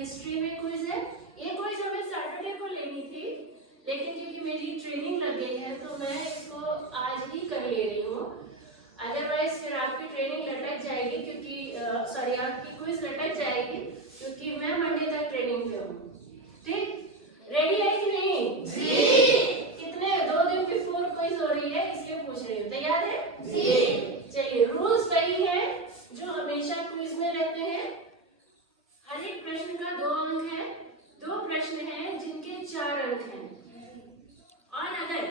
History में quiz है। ये क्विज हमें सैटरडे को लेनी थी, लेकिन क्योंकि मेरी ट्रेनिंग लग गई है तो मैं इसको आज ही कर ले रही हूँ। अदरवाइज फिर आपकी ट्रेनिंग लटक जाएगी, क्योंकि सॉरी आपकी क्विज लटक जाएगी, क्योंकि मैं मंडे तक ट्रेनिंग पे हूँ। ठीक, रेडी है कि नहीं? जी। कितने 2 दिन बिफोर क्विज हो रही है इसलिए पूछ रही हूँ, तैयार है? जी। चलिए, रूल्स वही है जो हमेशा क्विज में रहते हैं। हर एक प्रश्न का 2 अंक है। 2 प्रश्न हैं जिनके 4 अंक हैं, और अगर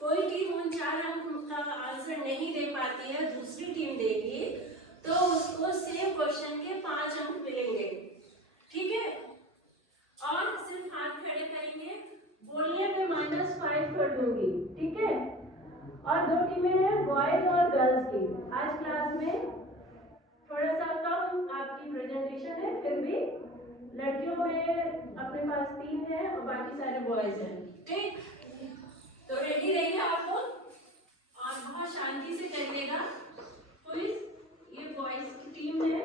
कोई टीम उन 4 अंक का आंसर नहीं दे पाती है, दूसरी टीम देगी, तो उसको सेम क्वेश्चन के 5 अंक मिलेंगे। ठीक है? और सिर्फ हाथ खड़े करेंगे, बोलने पे -5 कर दूंगी। ठीक है? और 2 टीमें हैं, बॉयज और गर्ल्स की। आज क्लास में थोड़ा सा कम आपकी प्रेजेंटेशन है, फिर भी लड़कियों में अपने पास 3 है और बाकी सारे बॉयज हैं। ठीक, तो रेडी रहिए आप लोग, और बहुत शांति से करिएगा क्विज। ये बॉयज की टीम है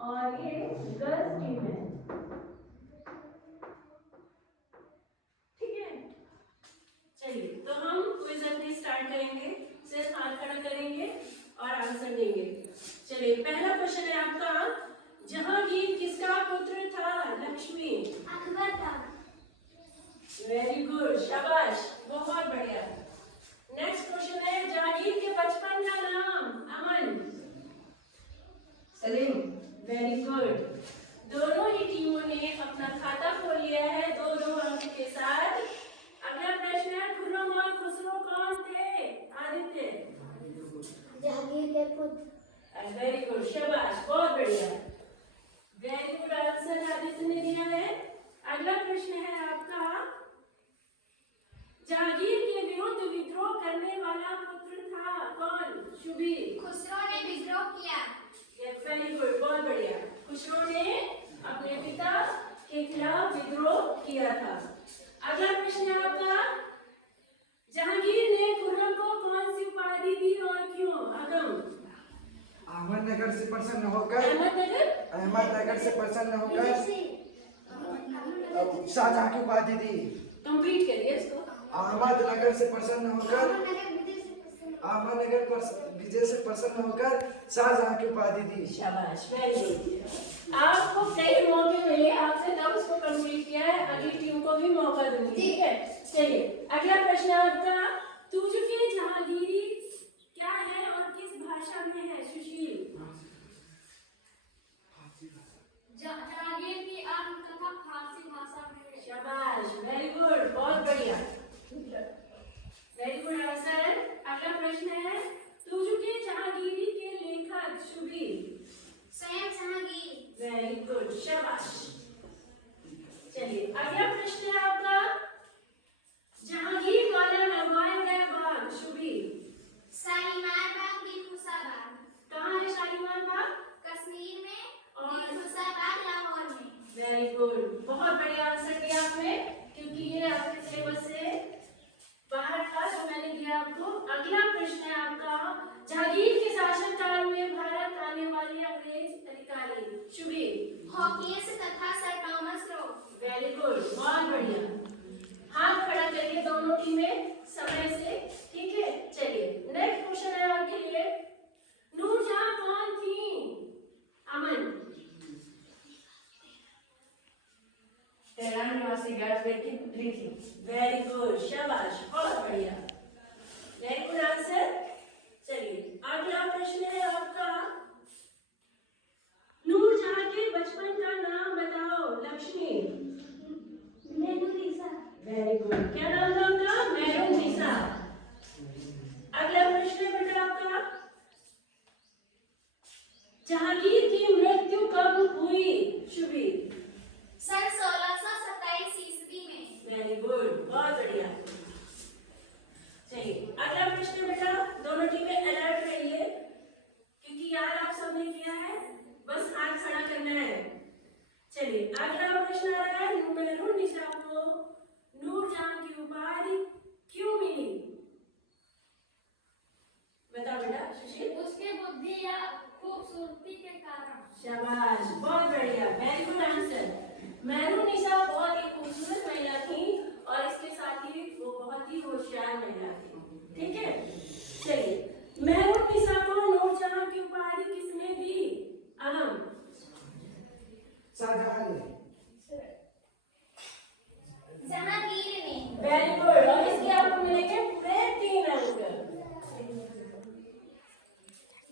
और ये गर्ल्स टीम है। ठीक है, चलिए तो हम क्विज अपनी स्टार्ट करेंगे। सिर्फ हाथ खड़ा करेंगे और आंसर देंगे। चलिए, पहला क्वेश्चन है आपका, जहांगीर किसका पुत्र था? लक्ष्मी। अकबर था। वेरी गुड, शाबाश, बहुत बढ़िया। नेक्स्ट क्वेश्चन है, जहांगीर के बचपन का नाम? अमन। सलीम। Very good. दोनों ही टीमों ने अपना खाता खोल लिया है 2-2 अंक के साथ। अगला प्रश्न है, खुर्रम और खुसरो कौन थे? आदित्य। जहांगीर के पुत्र। वेरी गुड, शाबाश, बहुत बढ़िया। वेरी गुड आंसर आदित्य ने दिया है। अगला प्रश्न है आपका, जहांगीर के विरुद्ध विद्रोह करने वाला पुत्र था कौन? शुभी। खुसरो ने विद्रोह किया। वेरी गुड, बहुत बढ़िया। खुसरो ने अपने पिता के खिलाफ विद्रोह किया था। अगला प्रश्न है आपका, जहांगीर ने खुर्रम को कौन सी उपाधि दी और क्यों? अगम। अहमदनगर से प्रसन्न होकर शाहजहां की उपाधि दी। कंप्लीट करिए इसको। अहमदनगर से प्रसन्न होकर विजय से प्रसन्न होकर शाहजहां की उपाधि दी। शाबाश, वेरी गुड। आपको कई मौके मिले, आपसे तब उसको कंप्लीट किया है। अगली टीम को भी मौका दूंगी। ठीक है, चलिए अगला प्रश्न आपका, तुझके जहांगीरी क्या है और किस भाषा में है? सुशील। जहांगीर की आत्मकथा फारसी भाषा में है। शाबाश, वेरी गुड, बहुत बढ़िया, वेरी गुड आंसर। अगला प्रश्न है, तुझके जहांगीरी के लेखक? शुभी। स्वयं जहांगीर। वेरी गुड, शाबाश। चलिए अगला प्रश्न है आपका, जहांगीर द्वारा लगवाया गया बाग? शुभी। शालीमार बाग, दिलखुशा बाग। कहाँ है शालीमार बाग? कश्मीर में, और दिलखुशा बाग लाहौर में। वेरी गुड, बहुत बढ़िया आंसर दिया आपने, क्योंकि ये आपके सिलेबस से बाहर था जो मैंने दिया आपको। अगला प्रश्न है आपका, जहांगीर के शासनकाल में भारत आने वाली अंग्रेज अधिकारी? शुभी। हॉकिंस तथा sir Thomas Roe. Very good, बहुत बढ़िया। हाथ खड़ा करिए दोनों टीमें समय से। ठीक है, चलिए नेक्स्ट क्वेश्चन है आपके लिए, नूरजहां कौन थी? अमन। तेहरान निवासी गाजबेग की पुत्री थी। वेरी गुड, शाबाश, बहुत बढ़िया, वेरी गुड आंसर। चलिए अगला प्रश्न है आपका, नूरजहां के बचपन का नाम बताओ? लक्ष्मी। मेहरुनिसा। वेरी गुड, क्या नाम था उनका? मेहरुनिसा। अगला प्रश्न है बेटा आपका, जहांगीर की मृत्यु कब हुई? शुभी। सन 1627 ईस्वी में। वेरी गुड, बहुत बढ़िया। चलिए अगला प्रश्न बेटा, दोनों टीमें अलर्ट रहिए, क्योंकि यार आप सबने किया है, बस हाथ खड़ा करना है। चलिए अगला प्रश्न आ रहा है, मेहरुनिसा को नूरजहां की उपाधि क्यों मिली? बताओ बेटा सुशील। उसके बुद्धि या खूबसूरती के कारण। शाबाश, बहुत बढ़िया, वेरी गुड आंसर। मेहरुनिसा बहुत ही खूबसूरत महिला थी और इसके साथ ही वो बहुत ही होशियार महिला थी। ठीक है, चलिए मेहरुनिसा को नूरजहां की उपाधि किसने दी? अगम शाहजहां ने। जहांगीर ने। Very good. और इसके आपको मिलेंगे पूरे 3 अंक।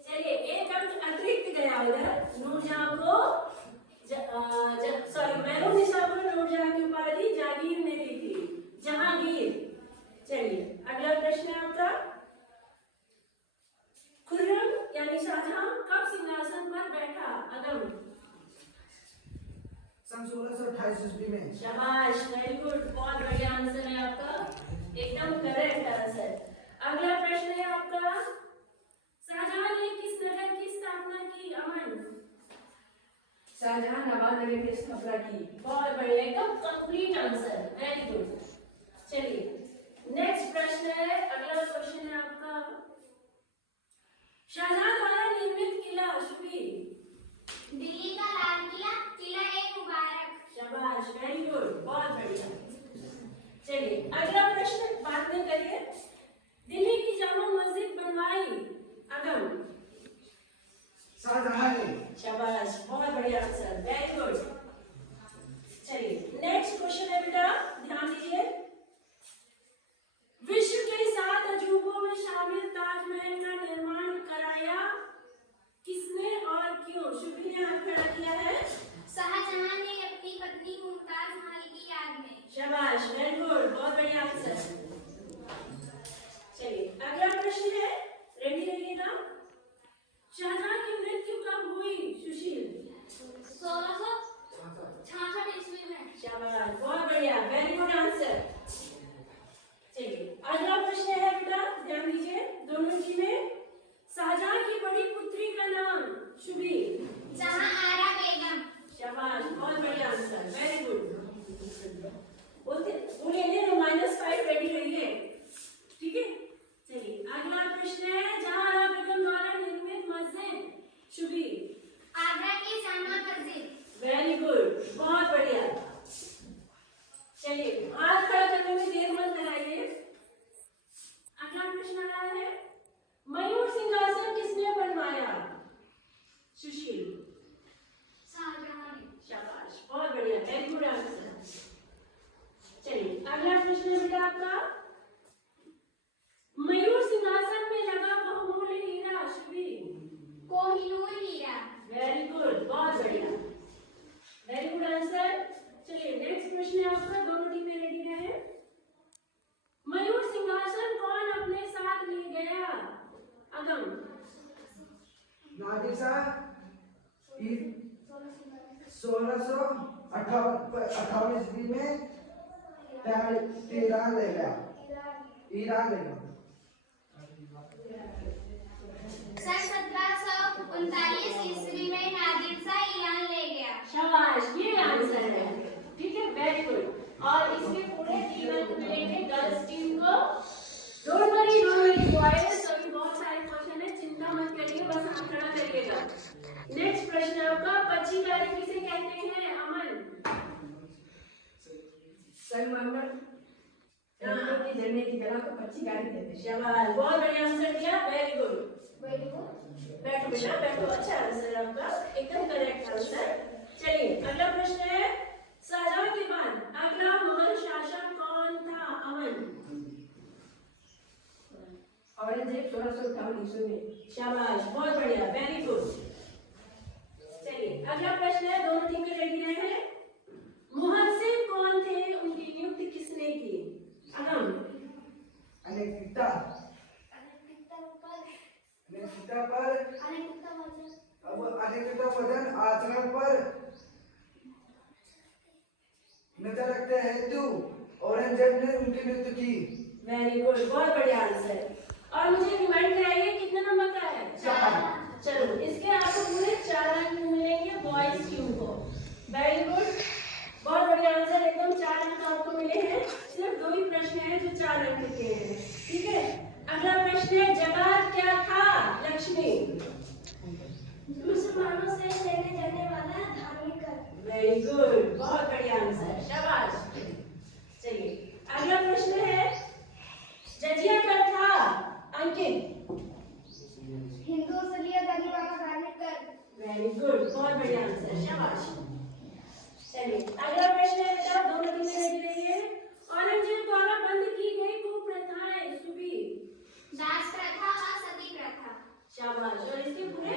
चलिए एक अंक अतिरिक्त गया उधर। नूरजहां को मेहरुनिसा को नूरजहां की उपाधि जागीर ने दी थी, जहांगीर। चलिए अगला प्रश्न है आपका। खुर्रम यानी शाहजहां कब सिंहासन पर बैठा? अगम सन 1628 ईस्वी में। शाबाश, वेरी गुड, बहुत बढ़िया आंसर है आपका, एकदम करेक्ट आंसर। अगला प्रश्न है आपका। शाहजहां ने किस नगर की स्थापना की? अमन शाहजहां नवाब नगर की स्थापना की। बहुत बढ़िया, एकदम कंप्लीट आंसर, वेरी गुड। चलिए नेक्स्ट प्रश्न है। अगला क्वेश्चन है आपका। शाहजहां द्वारा निर्मित किला शुभी? दिल्ली का लाल किला, किला एक मुबारक। शाबाश, वेरी गुड, बहुत बढ़िया। चलिए अगला प्रश्न बाद में करिए। दिल्ली की जामा मस्जिद बनवाई? अगम शाहजहां ने। शाबाश, बहुत बढ़िया आंसर, वेरी गुड। चलिए नेक्स्ट क्वेश्चन है बेटा, ध्यान दीजिए। विश्व के 7 अजूबों में शामिल ताजमहल का निर्माण कराया किसने और क्यों? शुभी ने हाथ खड़ा किया है। शाहजहां ने अपनी पत्नी मुमताज महल की याद में। शाबाश, वेरी गुड, बहुत बढ़िया आंसर। चलिए अगला प्रश्न है, रेडी रहिएगा। शाहजहां की मृत्यु कब हुई? सुशील 1666 ईस्वी में। शाबाश, बहुत बढ़िया, वेरी गुड आंसर। चलिए अगला प्रश्न है बेटा, ध्यान दीजिए दोनों जी में। शाहजहां की बड़ी पुत्री का नाम? शुभी जहांआरा बेगम। शाबाश, बहुत बढ़िया आंसर, वेरी गुड। बोलिए -5 रेडी रहिए, ठीक है। चलिए अगला प्रश्न है। जहांआरा बेगम द्वारा निर्मित मस्जिद? शुभी आगरा की जामा मस्जिद। वेरी गुड, बहुत बढ़िया। चलिए हाथ खड़ा करने में देर मत लगाइए। अगला प्रश्न आ रहा है। मयूर सिंहासन किसने बनवाया? सुशील शाहजहां ने। शाबाश, बहुत बढ़िया, वेरी गुड आंसर। चलिए अगला प्रश्न है बेटा आपका। मयूर सिंहासन में लगा बहुमूल्य हीरा? शुभी कोहिनूर हीरा। वेरी गुड, बहुत बढ़िया, वेरी गुड आंसर। चलिए नेक्स्ट प्रश्न है आपका, दोनों टीमें रेडी रहे। मयूर सिंहासन कौन अपने साथ ले गया? अगम नादिर शाह 1658 ईस्वी में तेहरान ले गया, ईरान ले गया। सन 1739 ईस्वी में नादिर शाह ईरान ले गया। शाबाश, ये आंसर है, ठीक है, वेरी गुड। और इसके पूरे 3 अंक मिलेंगे गर्ल्स टीम को। डोंट वरी बॉयज, अभी बहुत सारे क्वेश्चन है, चिंता मत करिए, बस हाथ खड़ा करिएगा। नेक्स्ट प्रश्न आपका। पच्चीकारी किसे कहते हैं? अमन सर मोहम्मद की जरने की कला को पच्चीकारी कहते हैं। शाबाश, बहुत बढ़िया आंसर दिया, वेरी गुड। बैठो बेटा, बैठो, अच्छा आंसर आपका, एकदम करेक्ट आंसर। चलिए अगला प्रश्न है। शाहजहां के बाद अगला मुगल शासक कौन था? अमन औरंगजेब 1658 ईस्वी में। शाबाश, बहुत बढ़िया, वेरी गुड। चलिए अगला प्रश्न है, दोनों टीमें रेडी रहे। मुहज्जिब कौन थे? उनकी नियुक्ति किसने की? अगम अनेकता पर अनेकता वजन आचरण पर नजर रखते हेतु औरंगजेब ने उनकी नियुक्ति की। वेरी गुड, बहुत बढ़िया आंसर। और मुझे रिमाइंड कराइए कितने नंबर का है? 4। चलो इसके आपको पूरे 4 अंक मिलेंगे बॉयज टीम को। वेरी गुड, बहुत बढ़िया आंसर, एकदम 4 अंक आपको मिले हैं। सिर्फ 2 ही प्रश्न हैं जो 4 अंक के हैं, ठीक है। अगला प्रश्न है। जगात क्या था? लक्ष्मी मुसलमानों से लेने जाने वाला धार्मिक कर। वेरी गुड, बहुत बढ़िया आंसर, शाबाश। चलिए अगला प्रश्न है, जजिया क्या था अंकित? हिंदुस्तानी दही वाला धार्मिक कर। वेरी गुड, बहुत बढ़िया आंसर, शाबाश। चलिए अगला प्रश्न है बेटा, दोनों टीमें रेडी रहिए। औरंगजेब द्वारा बंद की गई कुप्रथाएं सुबी? दास प्रथा और सती प्रथा। शाबाश, और इसके पूरे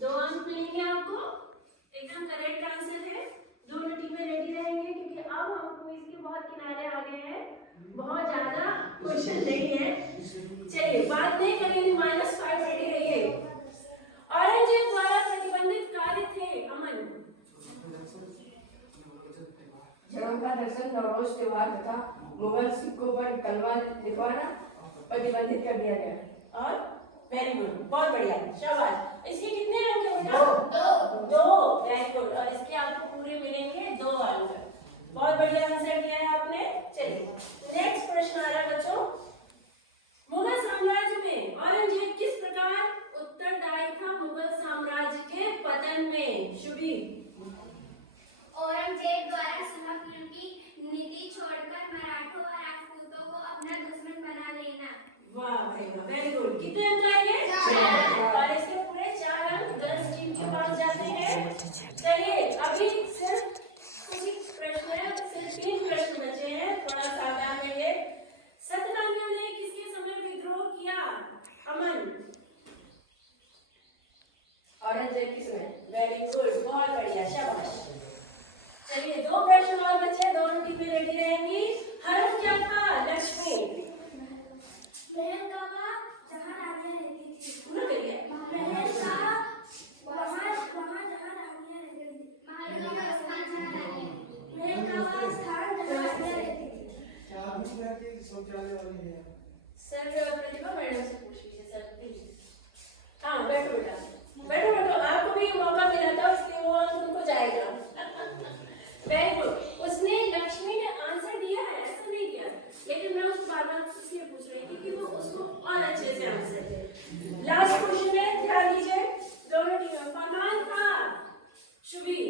2 अंक मिलेंगे आपको, एकदम करेक्ट आंसर है। दोनों टीमें रेडी रहेंगे क्योंकि अब हम क्विज के बहुत किनारे आ गए हैं, बहुत ज्यादा क्वेश्चन नहीं है। चलिए बात नहीं करेंगे, -5 रेडी रहिए। औरंगजेब द्वारा प्रतिबंधित कार्य थे अमन? धर्म का दर्शन, नवरोज त्योहार तथा मुगल सिक्कों पर कलमा लिखवाना प्रतिबंधित कर दिया गया। और वेरी गुड, बहुत बढ़िया, शाबाश। इसके कितने अंक हैं बेटा? 2, वेरी गुड, और इसके आपको पूरे मिलेंगे 2 अंक। बहुत बढ़िया आंसर दिया है आपने। चलिए नेक्स्ट प्रश्न आ रहा है बच्चों, मुगल साम्राज्य में औरंगजेब किस प्रकार उत्तरदायी था मुगल साम्राज्य के पतन में? शुभी? औरंगजेब द्वारा समग्र की नीति छोड़कर मराठों और राजपूतों को अपना दुश्मन बना लेना। वाह भाई वाह, वेरी गुड। कितने अंक आएंगे? 4। और इसके पूरे 4 अंक गर्ल्स टीम के पास जाते हैं। चलिए अभी सिर्फ कुछ ही प्रश्न है, सिर्फ 3 प्रश्न बचे हैं, थोड़ा सावधान रहिए। सतनामियों ने किसके समय विद्रोह किया? अमन? औरंगजेब किस में? वेरी गुड, बहुत बढ़िया, शाबाश। चलिए 2 प्रश्न और बचे, दोनों टीमें रेडी रहेंगी। हरम क्या था लक्ष्मी? महल का जहाँ रानियां रहती थी। पूरा करिए। महल का वहाँ जहाँ रानियां रहती थी। महल का स्थान जहाँ रानियां रहती थी। महल का स्थान जहाँ रानियां रहती थी। सर प्रतिभा मैडम से पूछ लीजिए सर प्लीज। हाँ बैठो बेटा, बैठो बैठो, आपको भी मौका मिला था इसलिए वो अंक उनको जाएगा। वेरी गुड, उसने लक्ष्मी ने आंसर दिया है, ऐसा नहीं दिया, लेकिन मैं उसको बार-बार इसलिए पूछ रही थी कि वो उसको और अच्छे से आंसर दे। लास्ट क्वेश्चन है, ध्यान दीजिए दोनों टीम। फरमान था शुभी?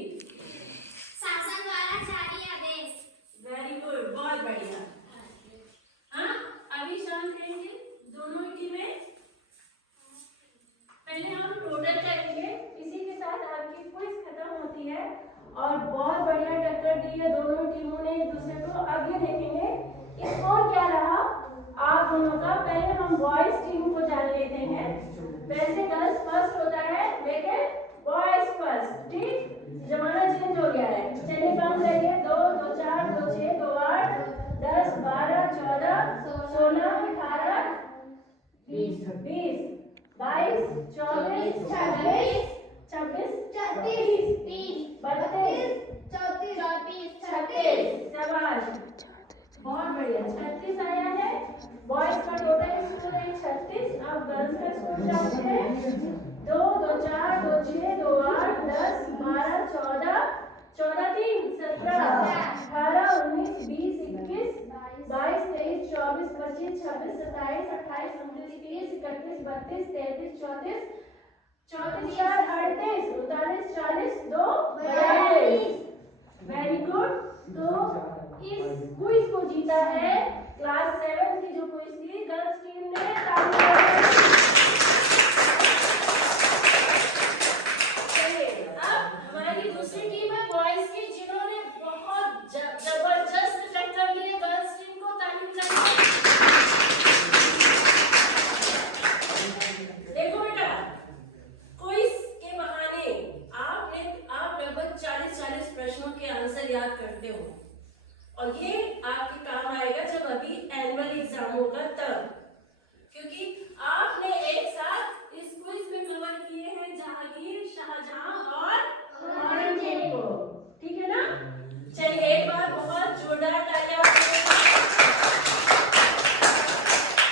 शासन द्वारा जारी आदेश। वेरी गुड, बहुत बढ़िया। हाँ अभी शांत रहेंगे दोनों टीमें। पहले हम टोटल करेंगे, इसी के साथ आपकी क्विज खत्म होती है। और बहुत बढ़िया टक्कर दी है दोनों टीमों ने एक दूसरे को। अब ये देखेंगे स्कोर क्या रहा आप दोनों का। पहले हम बॉयज टीम को जान लेते हैं। वैसे गर्ल्स फर्स्ट होता है लेकिन बॉयज फर्स्ट, ठीक? जमाना चेंज हो गया है। चलिए काम करिए। 2 2 4 2 6 2 8 10 12 14 16 18 20 22 24 26 26 30 32 34 36। शाबाश, बहुत बढ़िया। 36 आया है। बॉयज का टोटल स्कोर है 36। अब गर्ल्स का स्कोर जानते हैं। 2 2 4 2 6 2 8 10 12 14 14 3 17 18 19 20 21 22 23 24 25 26 27 28 29 30 31 32 33 34 34 4 38 39 40 2 42। Very good. तो इस क्विज को जीता है क्लास 7 की जो क्विज थी गर्ल्स टीम ने। चलिए अब हमारी दूसरी टीम है बॉयज की, जिन्होंने बहुत जबरदस्त टक्कर दी है गर्ल्स टीम को। ताली बजाइए। देखो बेटा, क्विज के बहाने आप लगभग 40 प्रश्नों के आंसर याद करते हो, और ये आपके काम आएगा जब अभी एनुअल एग्जाम होगा तब, क्योंकि आपने एक साथ